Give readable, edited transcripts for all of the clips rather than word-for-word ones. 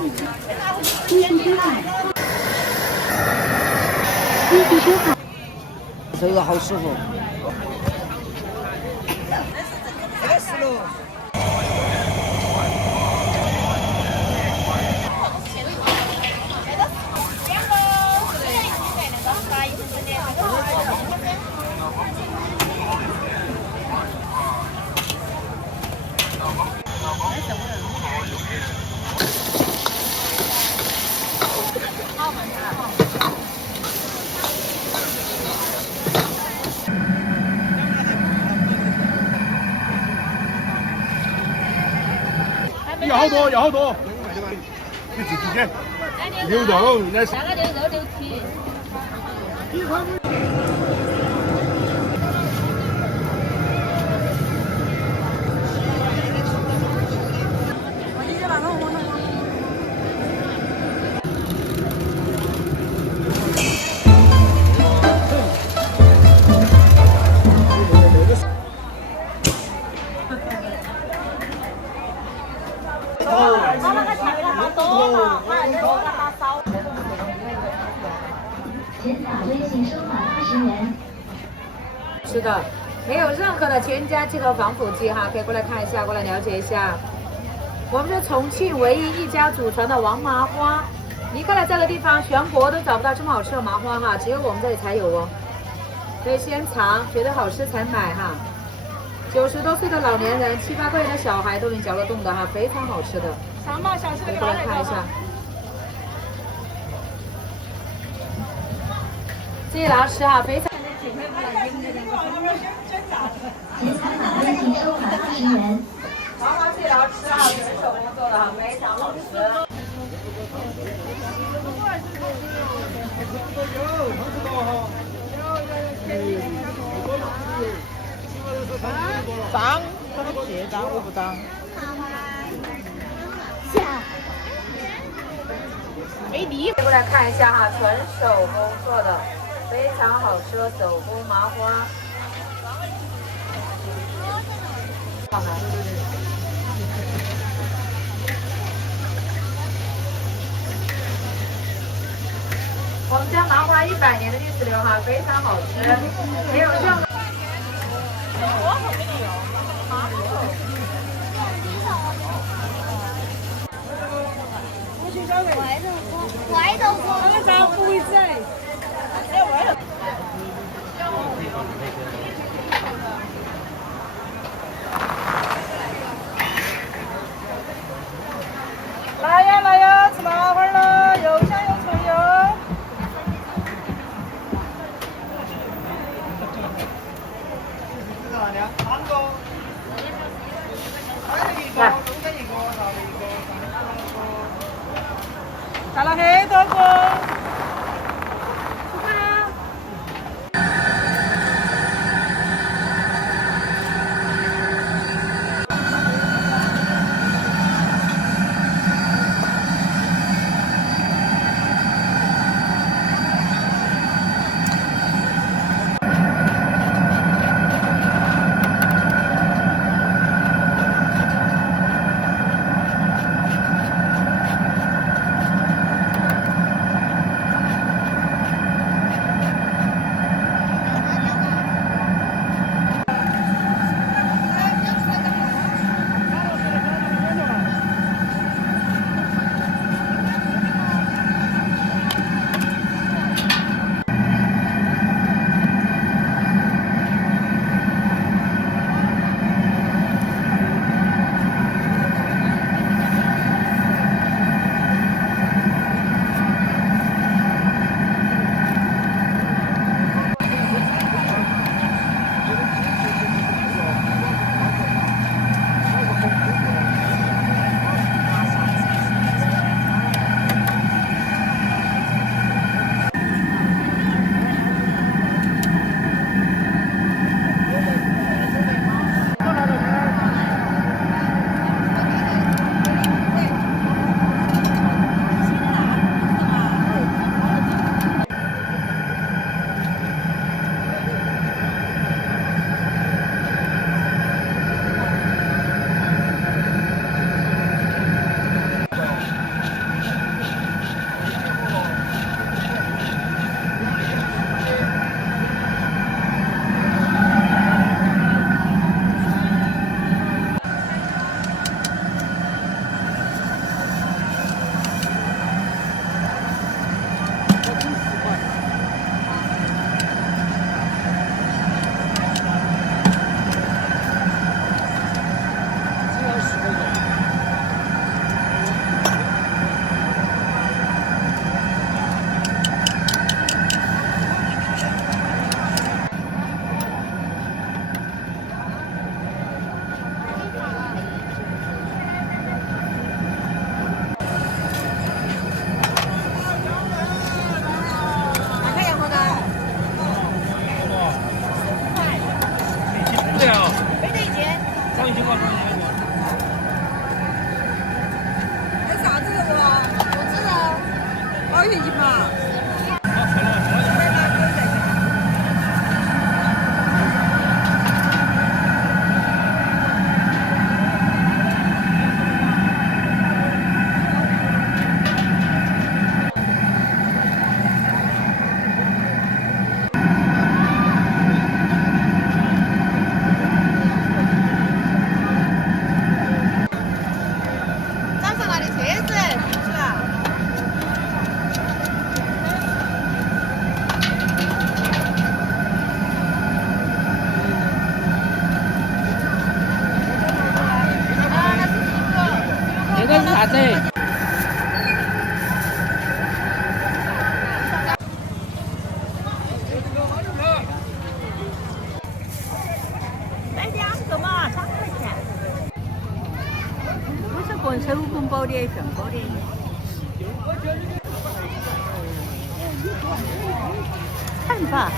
低速深海，低速深海，这个好舒服。要好多，要好多。你自己选。牛肉，那是。两个6皮。减打微信收款20元。是的，没有任何的添加剂和防腐剂哈，可以过来看一下，过来了解一下。我们是重庆唯一一家祖传的王麻花，离开了这个地方，全国都找不到这么好吃的麻花哈，只有我们这里才有哦。所以先尝，觉得好吃才买哈。90多岁的老年人，7、8个月的小孩都能嚼得动的哈，非常好吃的。可以过来看一下。这老师哈，非常。减打微信收款20元。麻花这老师哈，全手工做的哈，非常好吃。脏，他们鞋脏我不脏。没理。过来看一下哈，纯手工做的，非常好吃的手工麻花。好难。我们家麻花100年的历史流哈，非常好吃，没有任何。歪豆腐，那个咋不会在？来呀来呀，吃麻花了，又香又脆哟。来，看了很多个。啥子？买2个嘛，2块钱。不是棍手工包的，全包的。看吧。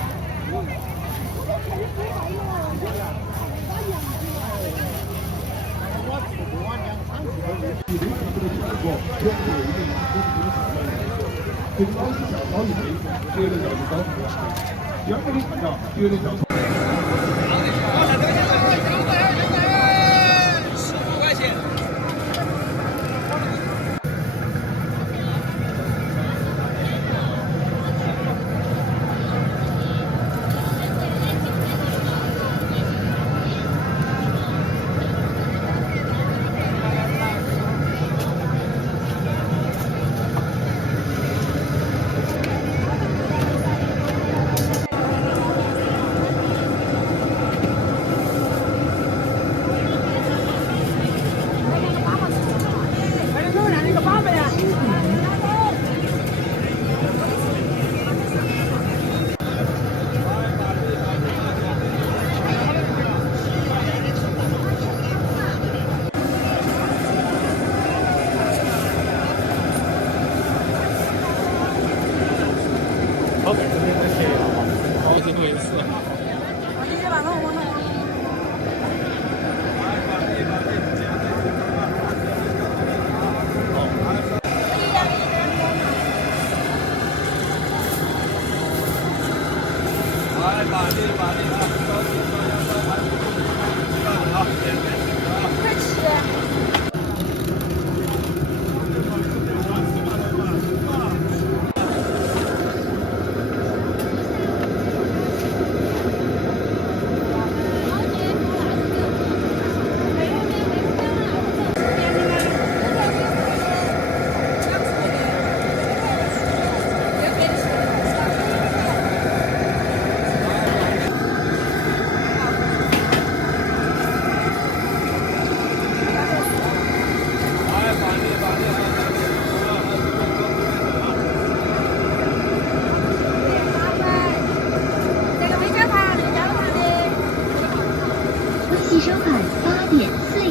西收款8.4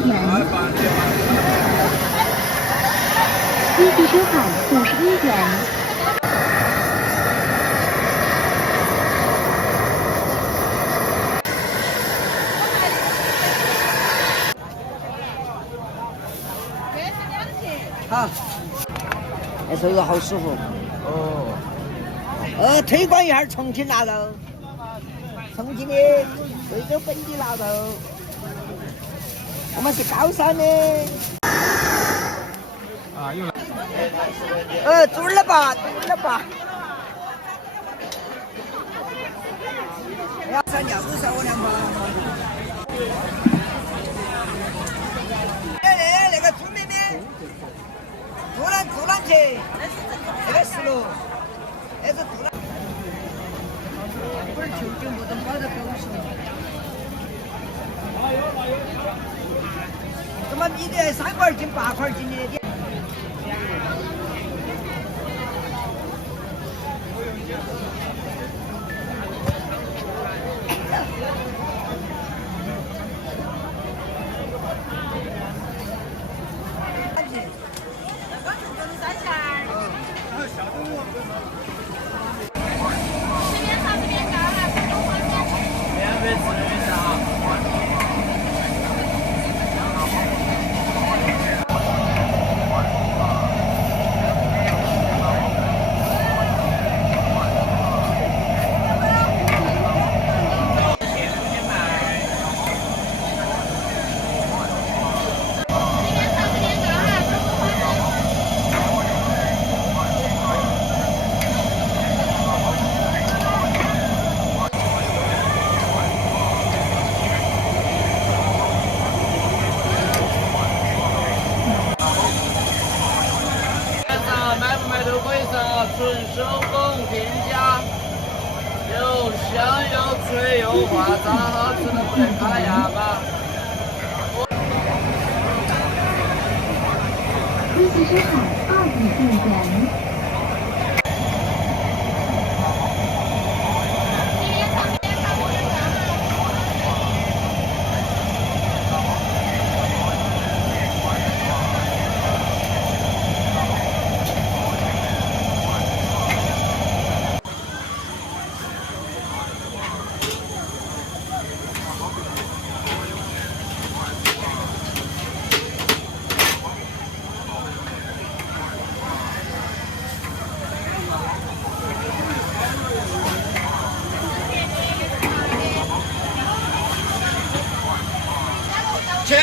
元，一级收款51元。好，那手肉好舒服。哦。推广一下重庆腊肉，重庆的贵州本地腊肉。我们是高山的。啊，又来。准了吧，准了吧。要3两多少我2包。那个朱妹妹，杜兰去，那个10路，那是杜兰。不是球球不能包的狗手。怎么你的3块斤、8块斤的？纯手工添加，又香又脆又滑，咋好吃都不能卡牙吧？谢收看奥体电馆。起！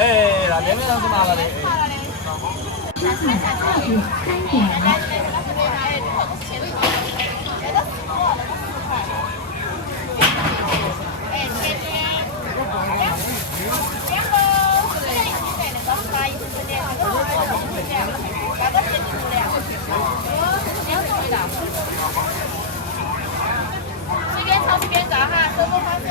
哎，那边的是麻辣的。收看奥体3点。这边朝这边找哈，收不方便。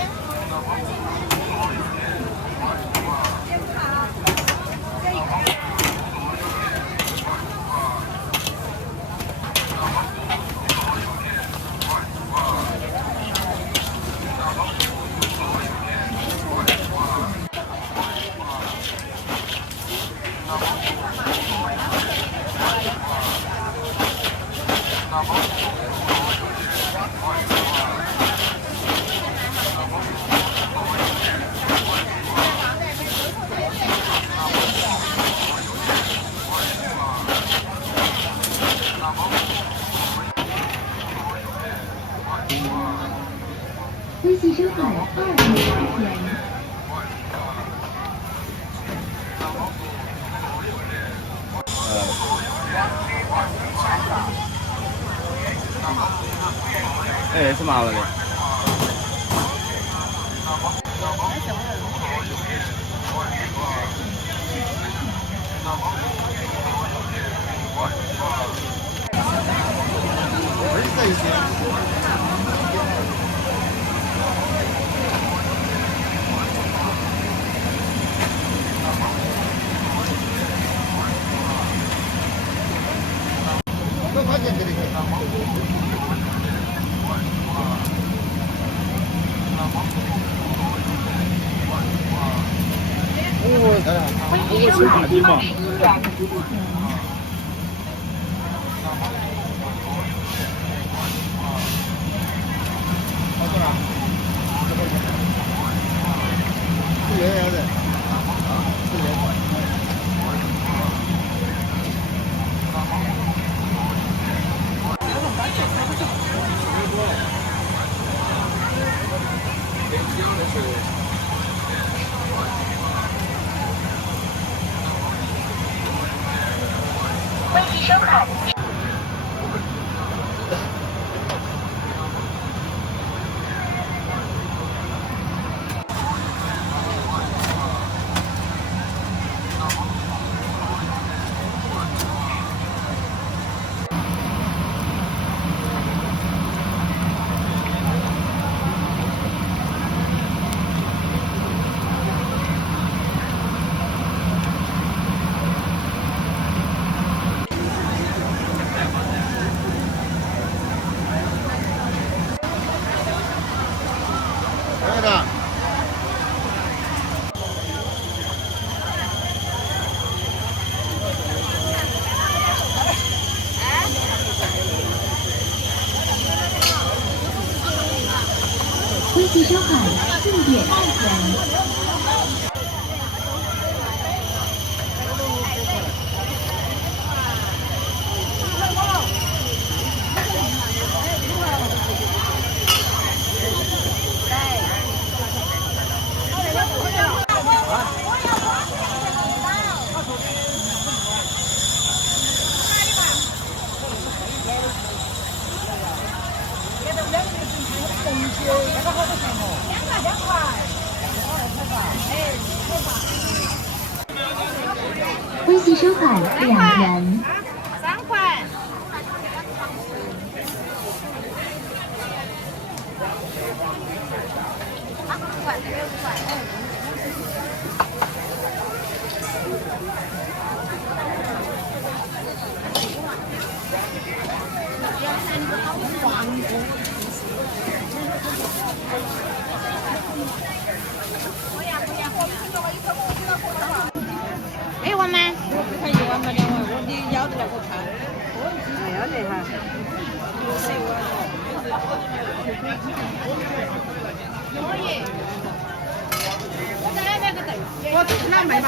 微信收看奥体2点。哎，是麻辣的。我吃大鸡嘛。微信收看。微信收看4点2分。微信收款2元。 3块。哎，我们。看1万吧2万，你要得来给我看。没有的哈。我这是哪卖嘛？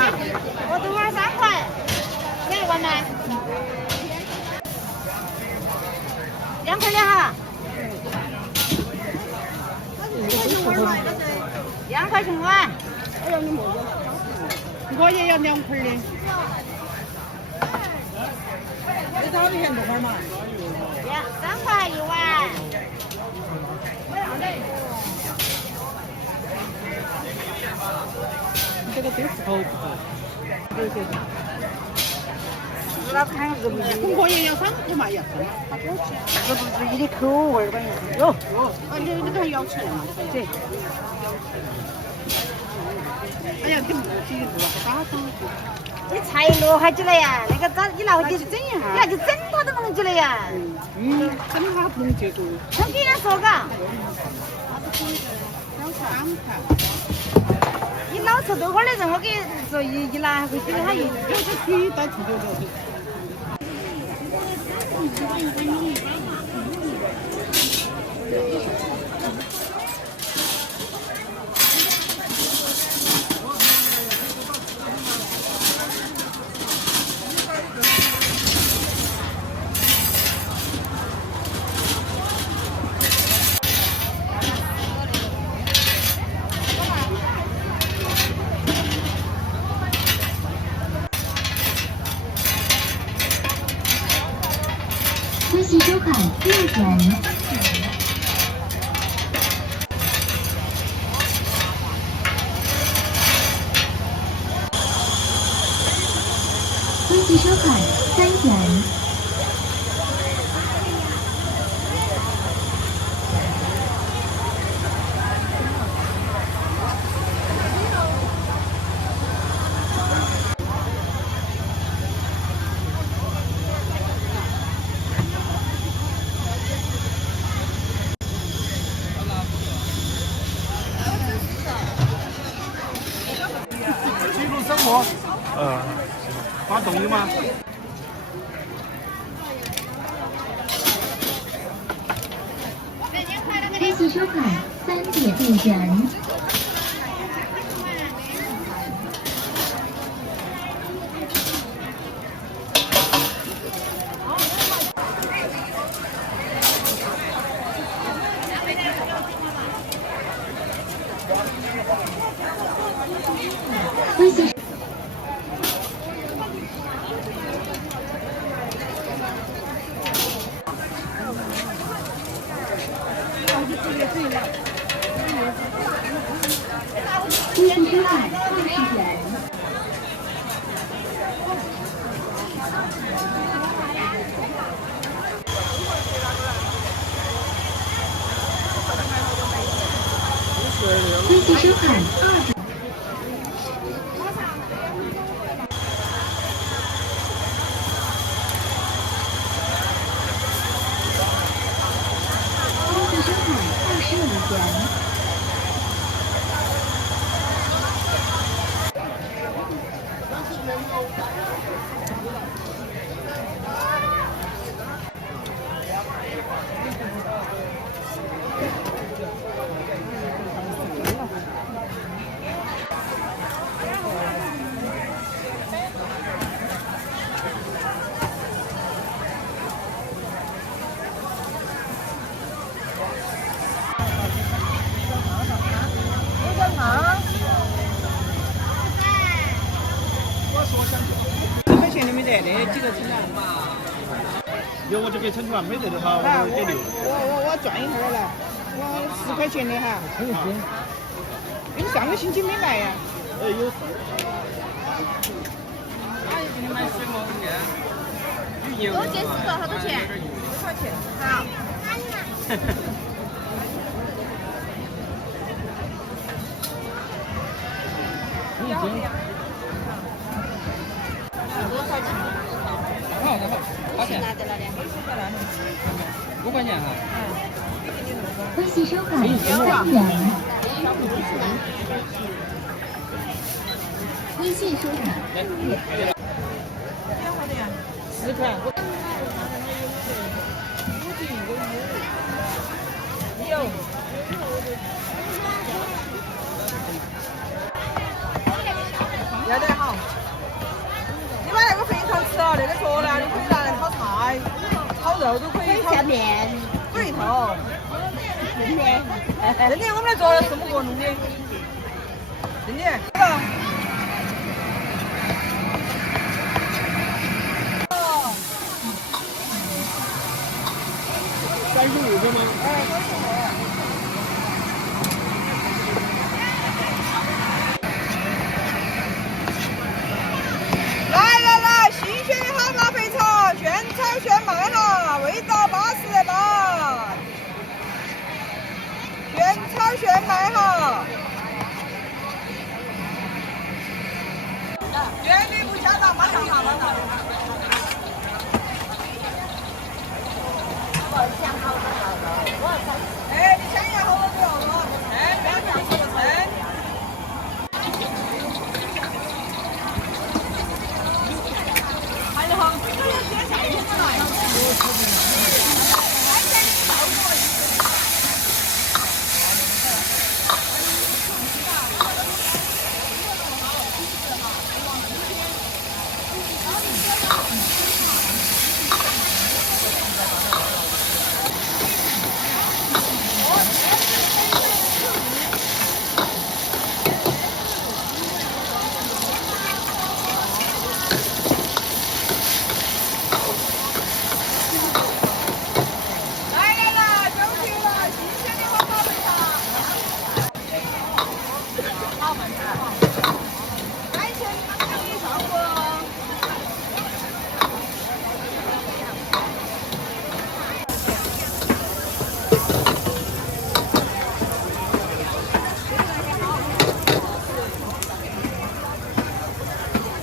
我这碗3块，这1碗呢？2块2哈。2块钱碗。我也要2块的。这多少钱多块嘛？3块1碗。这个都是好不好？那看是不是？红火也要3块嘛要？是不是你的口味关键？哟，你看要钱嘛？对。哎呀，这不是打上去。你菜落下去了呀，那个咋你拿回去整一下？你拿去整它都不能去了呀。整它不能结果。我跟人说嘎。你老吃多会儿的人，我给你说一拿回去，他就是可以带出去的。微信收款6元。微信收款3元。记录生活。发抖音吗？微信收款3.5元。微信。微信收款20元。微信收款2。收款25元。2块钱的没得，那几个称了。有我就给称出来，没得的话我给留。我转一会儿来，我10块钱的哈。你上个星期没来呀？有。阿姨给你买水果怎么样？有油。我这4个好多钱10块钱。好。多少钱？拿在那里。5块钱哈。微信收款3元。微信收款。10块。有。要得好。你把那个肥肠吃了，那个脚呢，你可以拿来炒菜、炒肉都可以。下面。对头。真的。真的，我们来做的是么个弄的？真的。35个吗？来，新鲜的哈麻肥肠，现炒现卖哈，味道巴适的吧？现炒现卖哈，绝对不加糖，马上哈，马上。哎，你想要好多不要了，哎，不要讲这个称。还有哈，这个先下一天过来。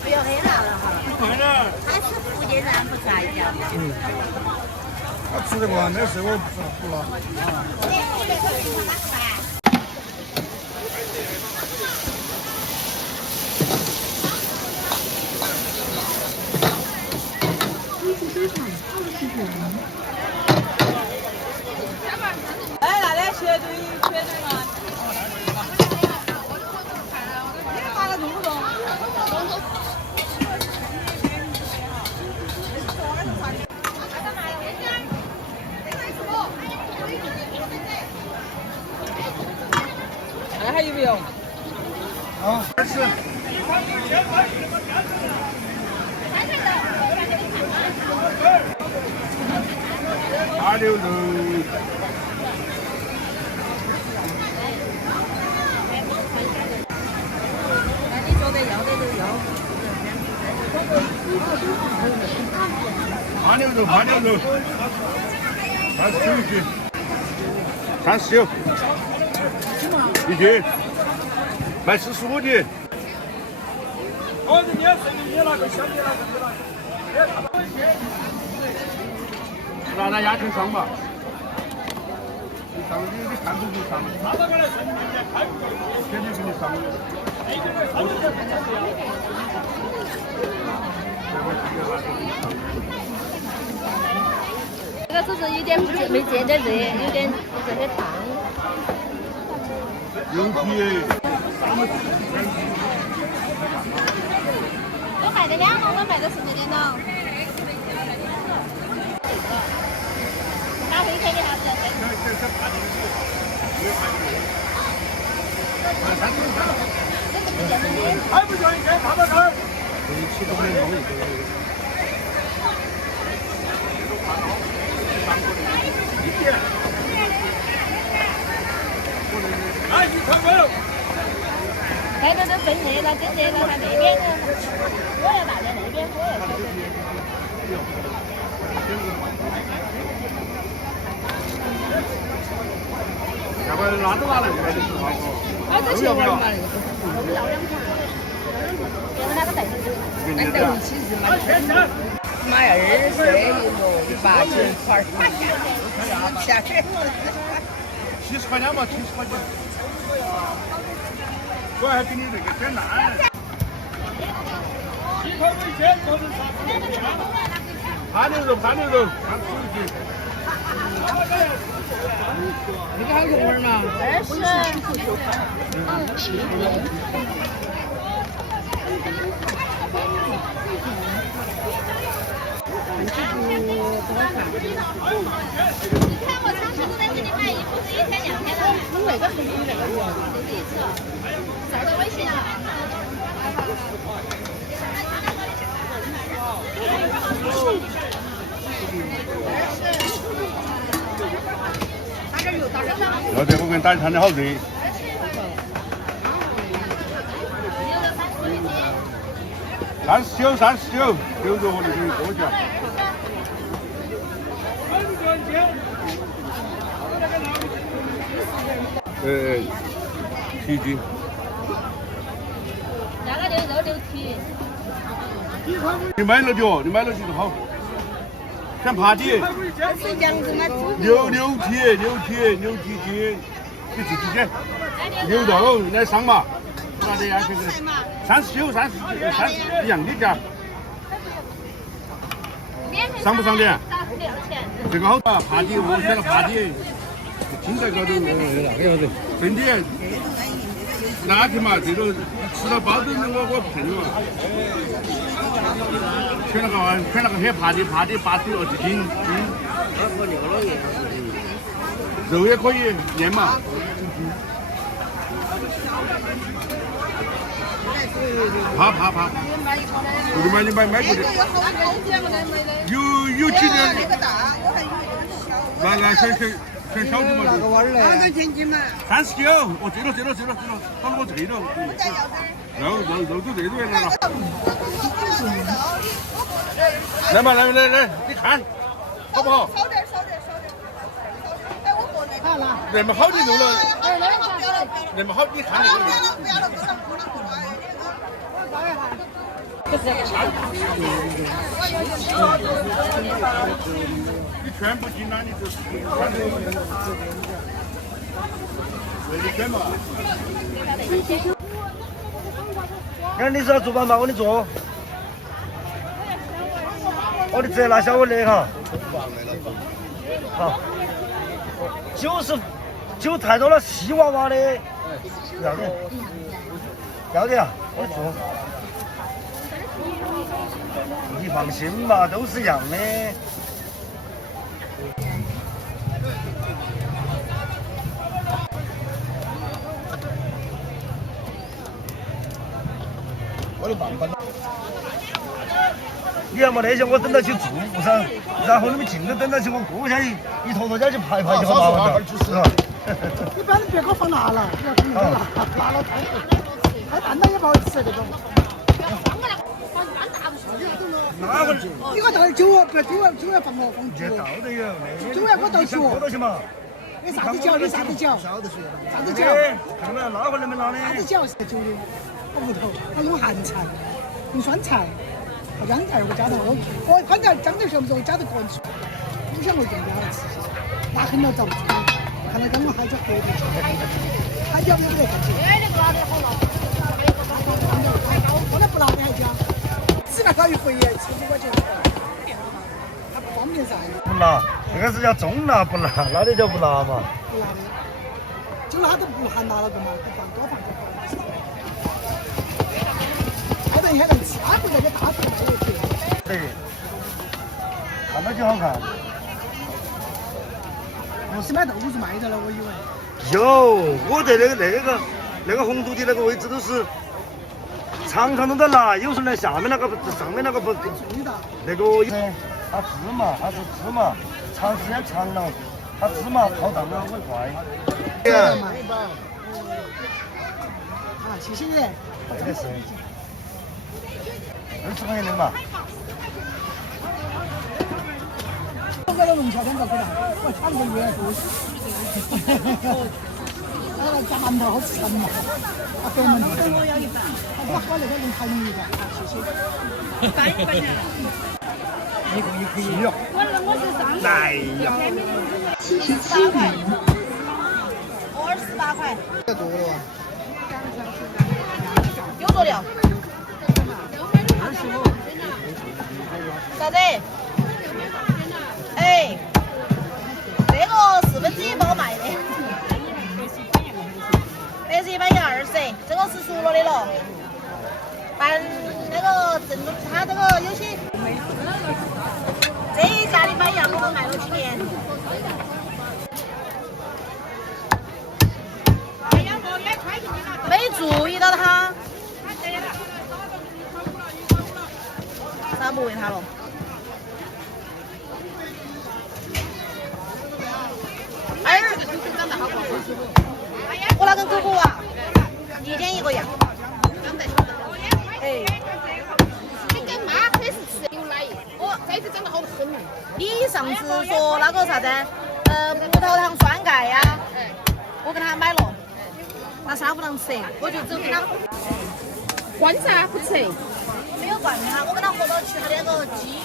不要黑辣了哈。他是福建人，不是爱家的。他吃得惯，那时候不了。微信收款20元。哎，那点绝对嘛。你发了重不重？还有没有？啊，20。8六六。那你觉得要的就要。 866，39斤，36，一斤，卖45斤。哦，你要是你那个小的那个，拿那压成双吧。你上你看出去上，他那个来是肯定给你上。这个只是有点没见得热，有点不是很烫。牛皮。我卖的2毛，我卖的是这点了。拿回去给啥子？还不叫你开爬到这儿。哎，你看没有？那个都真热了，真热了，他那边火要大点，那边火要小点。要不然拿都拿来，还得吃好不？这要不要？我们要2盘，要哪个带进去？那带回去是吗？妈呀，20一个，18斤块70块钱嘛，70块钱。我还比你这个简单。1块5千，都是啥？盘牛肉，盘牛肉，看出去。这个还有味儿吗要得，我给你打看的好热。39，牛肉我就给你多讲。皮筋。那个牛肉6提。你买了的哦，你买了就是好。想扒底。是这样子吗？牛蹄筋，你自己捡。牛肉来上嘛，拿的呀，这个39一样的价。上不上的？这个好啊，扒底，我选了扒底，青菜高头，真的，那天嘛，这个吃了包子我不骗你嘛，选了个黑扒底82斤，肉也可以腌嘛。爬，你买过的。有几点？来选小的嘛。那个碗嘞39，哦对了，放到我这了。肉都这边来了。来嘛，来，你看，好不好？少点。哎，我过来。好了。那么好的肉了。那么好，你看这个。不要了，不能过来。你全部进来，你就为你选嘛。那你是要做饭吗？我给你做。我的这拿小碗的哈。好。酒太多了，细娃娃的。要的呀，我做。你放心吧，都是一样的。我的棒棒。你要没那些，我等到去做噻，然后你们进都等到去，我过下一坨坨家去排就好麻烦了。一般别给我放辣了，不要放辣了太淡了也不好吃这种。哪会？你给我倒点酒，不要酒要放酒。倒都有，酒要给我倒酒。喝到起嘛？你啥子酒？啥子酒？看到拉回来没拉的？啥子酒是酒的？我屋头我用咸菜，用酸菜，和香菜我加的。我反正江头时候我加的个人醋，你想我这边好吃，辣很了走。看来跟我海椒合的，海椒有没得感觉？那个辣的好辣。后来不辣的海椒。吃那高一回吃2块钱，它不方便噻。不辣，这个是叫中辣不辣，那的叫不辣嘛。不辣的，就它都不含辣了个嘛，多放。还能吃，它不在这大头卖的去。对，看到就好看。不是买豆腐是卖的了，我以为。有，我在那个红土的那个位置都是长长的辣，有时候呢下面那个上面那个不那个它芝麻，它是芝麻，长时间长了，它芝麻泡烫了会坏。啊，谢谢你。这个是20块钱的嘛。我给了龙虾2个给他，我差1个月多。那加馒头好吃嘛？啊，给我们。我要100。我那个人喊你一个，谢谢。翻一翻呀。可以哟。来呀。 77元。 28块。太多了。有多了？啥子？哎，这个1/4帮我卖的。这是1板120，这个是熟了的了。拌那个正宗，它这个有些这一家的板羊我都卖了几年。没注意到它，啥不喂它了？哎，我那跟狗狗啊，1天1个样。哎，这个妈还是吃牛奶，哦，这次长得好狠。你上次说那个啥子，葡萄糖酸钙呀，我给他买了，那啥不能吃，我就只给他关噻，不吃。没有灌他，我跟他合到吃他那个鸡。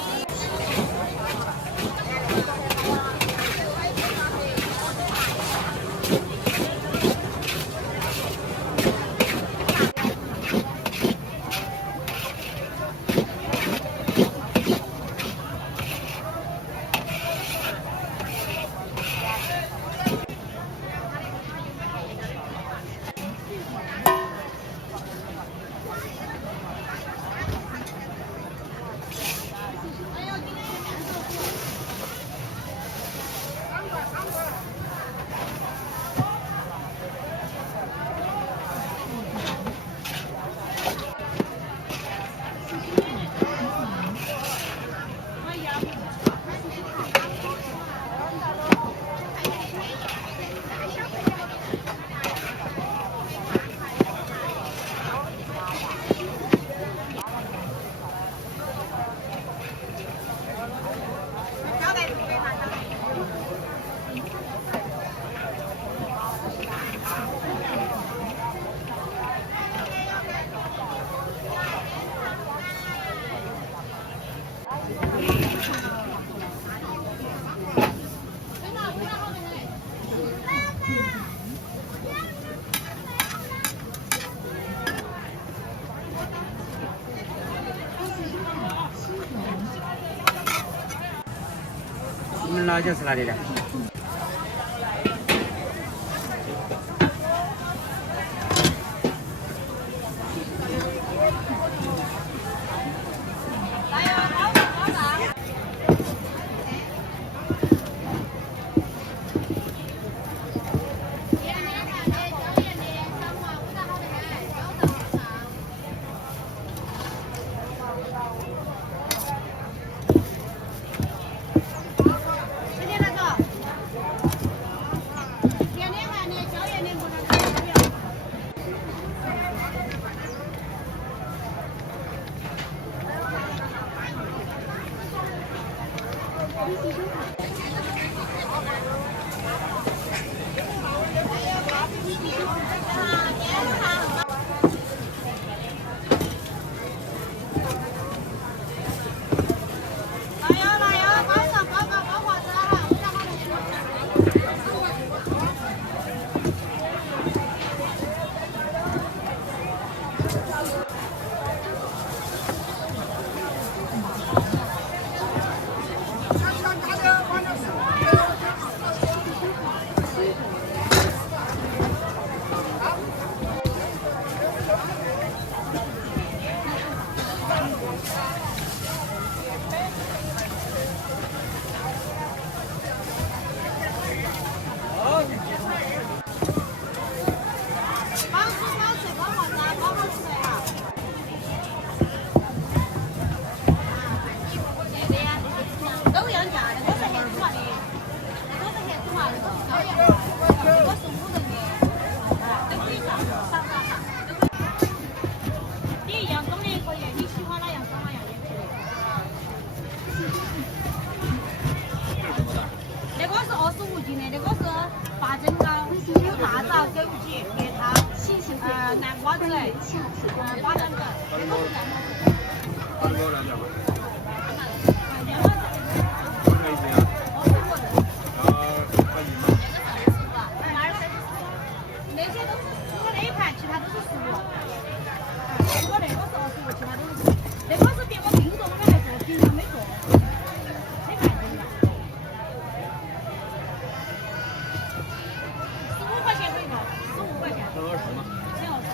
你们老家是哪里的？瓜子哎，8两个。8个2两吧。那些都是除了那一盘，其他都是熟了。除了那个是25，其他都是熟。那个是别个定做，我们来做，平常没做。没看见的。15块钱一个，15块钱。20吗？挺好吃。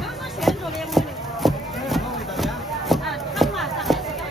刚刚现做的我们那个。啊，汤嘛，30块。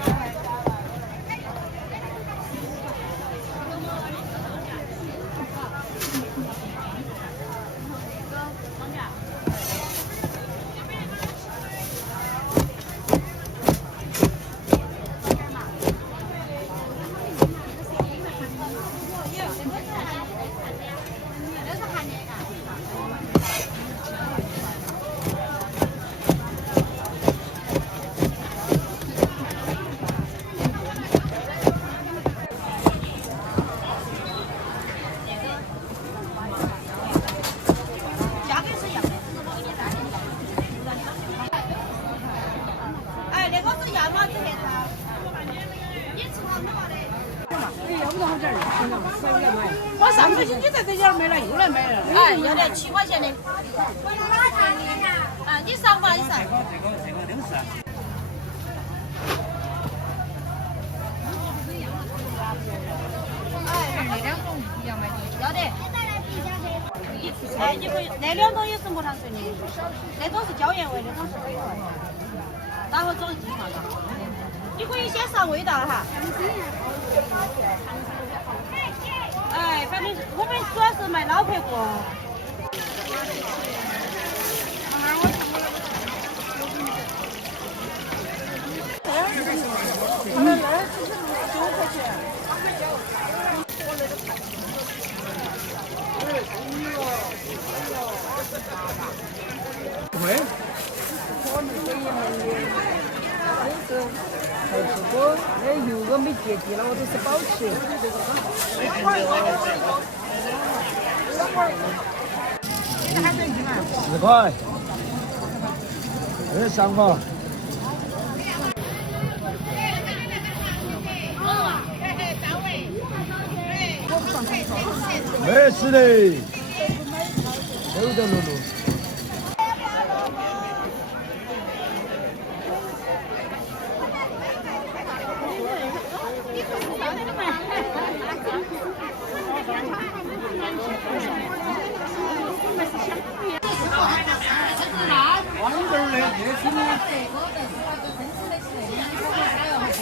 价格是一样的。哎，那个是亚麻子黑汤，你吃好多的。我上个星期在这家买了，又来买了。哎，要得7块钱的。啊，你上吧，你上。哎，那2种一样卖的。要得。哎，你可以，那2种也是木糖水的，那种是椒盐味，那种是北味。待会做鸡嘛，你可以先尝味道哈。哎，反正我们主要是卖老排骨。那油我没结底了，我都是保持。4块，这是香吗？没事的，走着路路。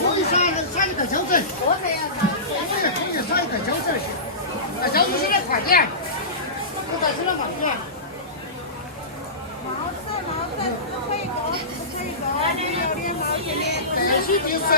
我给撒一个胶水，我也撒一个胶水，把胶水现在快点，我在这了慢点。毛刺，可以给我，可以给我，这是就是。